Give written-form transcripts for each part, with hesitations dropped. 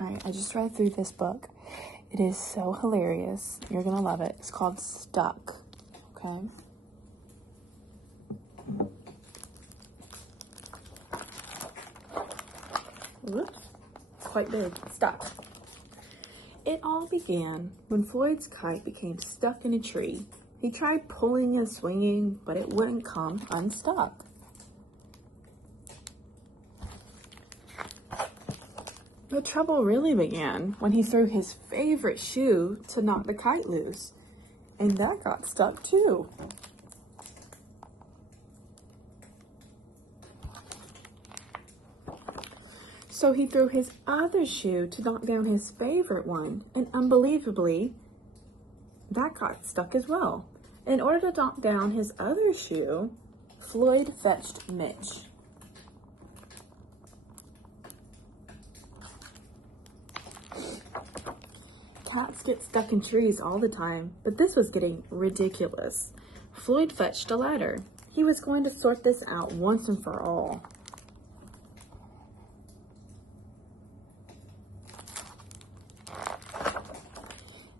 All right, I just read through this book. It is so hilarious. You're gonna love it. It's called Stuck. Okay. Whoops. It's quite big. Stuck. It all began when Floyd's kite became stuck in a tree. He tried pulling and swinging, but it wouldn't come unstuck. The trouble really began when he threw his favorite shoe to knock the kite loose, and that got stuck too. So he threw his other shoe to knock down his favorite one, and unbelievably, that got stuck as well. In order to knock down his other shoe, Floyd fetched Mitch. Cats get stuck in trees all the time, but this was getting ridiculous. Floyd fetched a ladder. He was going to sort this out once and for all.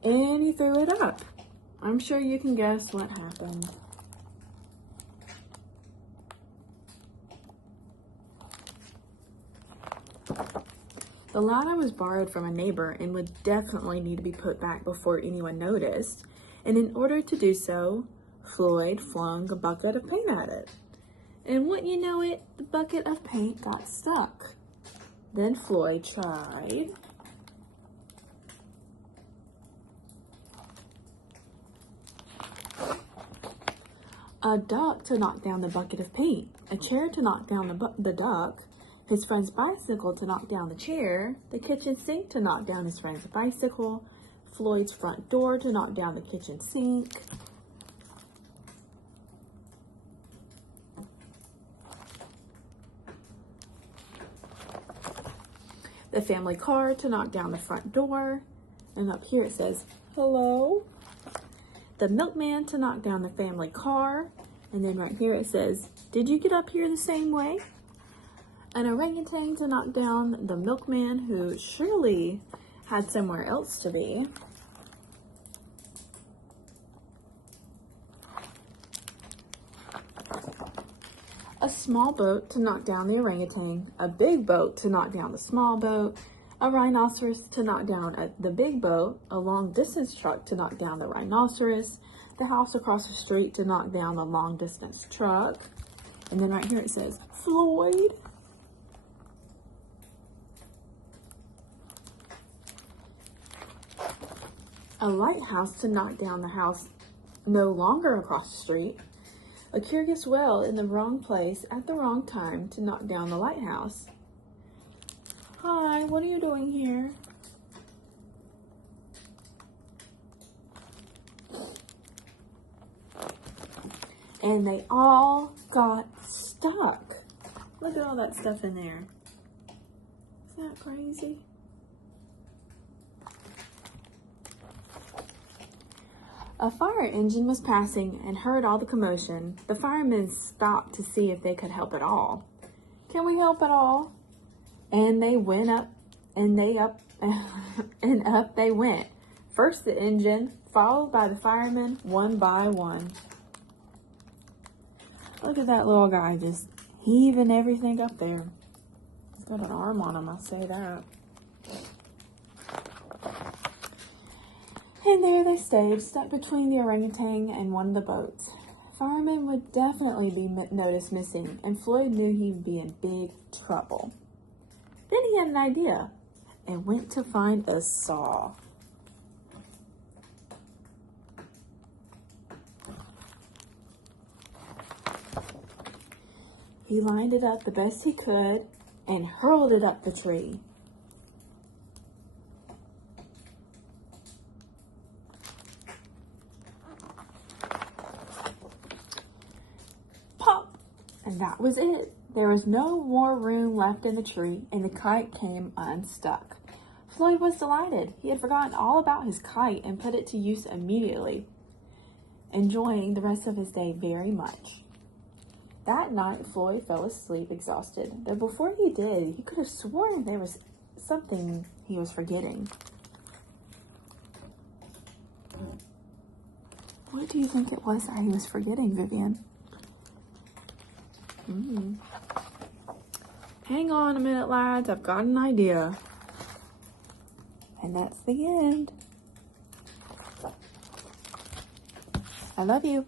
And he threw it up. I'm sure you can guess what happened. The ladder was borrowed from a neighbor and would definitely need to be put back before anyone noticed. And in order to do so, Floyd flung a bucket of paint at it. And wouldn't you know it, the bucket of paint got stuck. Then Floyd tried a duck to knock down the bucket of paint, a chair to knock down the duck, his friend's bicycle to knock down the chair, the kitchen sink to knock down his friend's bicycle, Floyd's front door to knock down the kitchen sink. The family car to knock down the front door, and up here it says, hello. The milkman to knock down the family car, and then right here it says, did you get up here the same way? An orangutan to knock down the milkman, who surely had somewhere else to be. A small boat to knock down the orangutan, a big boat to knock down the small boat, a rhinoceros to knock down the big boat, a long distance truck to knock down the rhinoceros, the house across the street to knock down the long distance truck, and then right here it says, Floyd. A lighthouse to knock down the house no longer across the street. A curious whale in the wrong place at the wrong time to knock down the lighthouse. Hi, what are you doing here? And they all got stuck. Look at all that stuff in there. Isn't that crazy? A fire engine was passing and heard all the commotion. The firemen stopped to see if they could help at all. Can we help at all? And they went up, and up they went. First the engine, followed by the firemen, one by one. Look at that little guy just heaving everything up there. He's got an arm on him, I'll say that. And there they stayed, stuck between the orangutan and one of the boats. Firemen would definitely be noticed missing, and Floyd knew he'd be in big trouble. Then he had an idea and went to find a saw. He lined it up the best he could and hurled it up the tree. Pop! And that was it. There was no more room left in the tree, and the kite came unstuck. Floyd was delighted. He had forgotten all about his kite and put it to use immediately, enjoying the rest of his day very much. That night, Floyd fell asleep exhausted, but before he did, he could have sworn there was something he was forgetting. What do you think it was that he was forgetting, Vivian? Hang on a minute, lads. I've got an idea. And that's the end. I love you.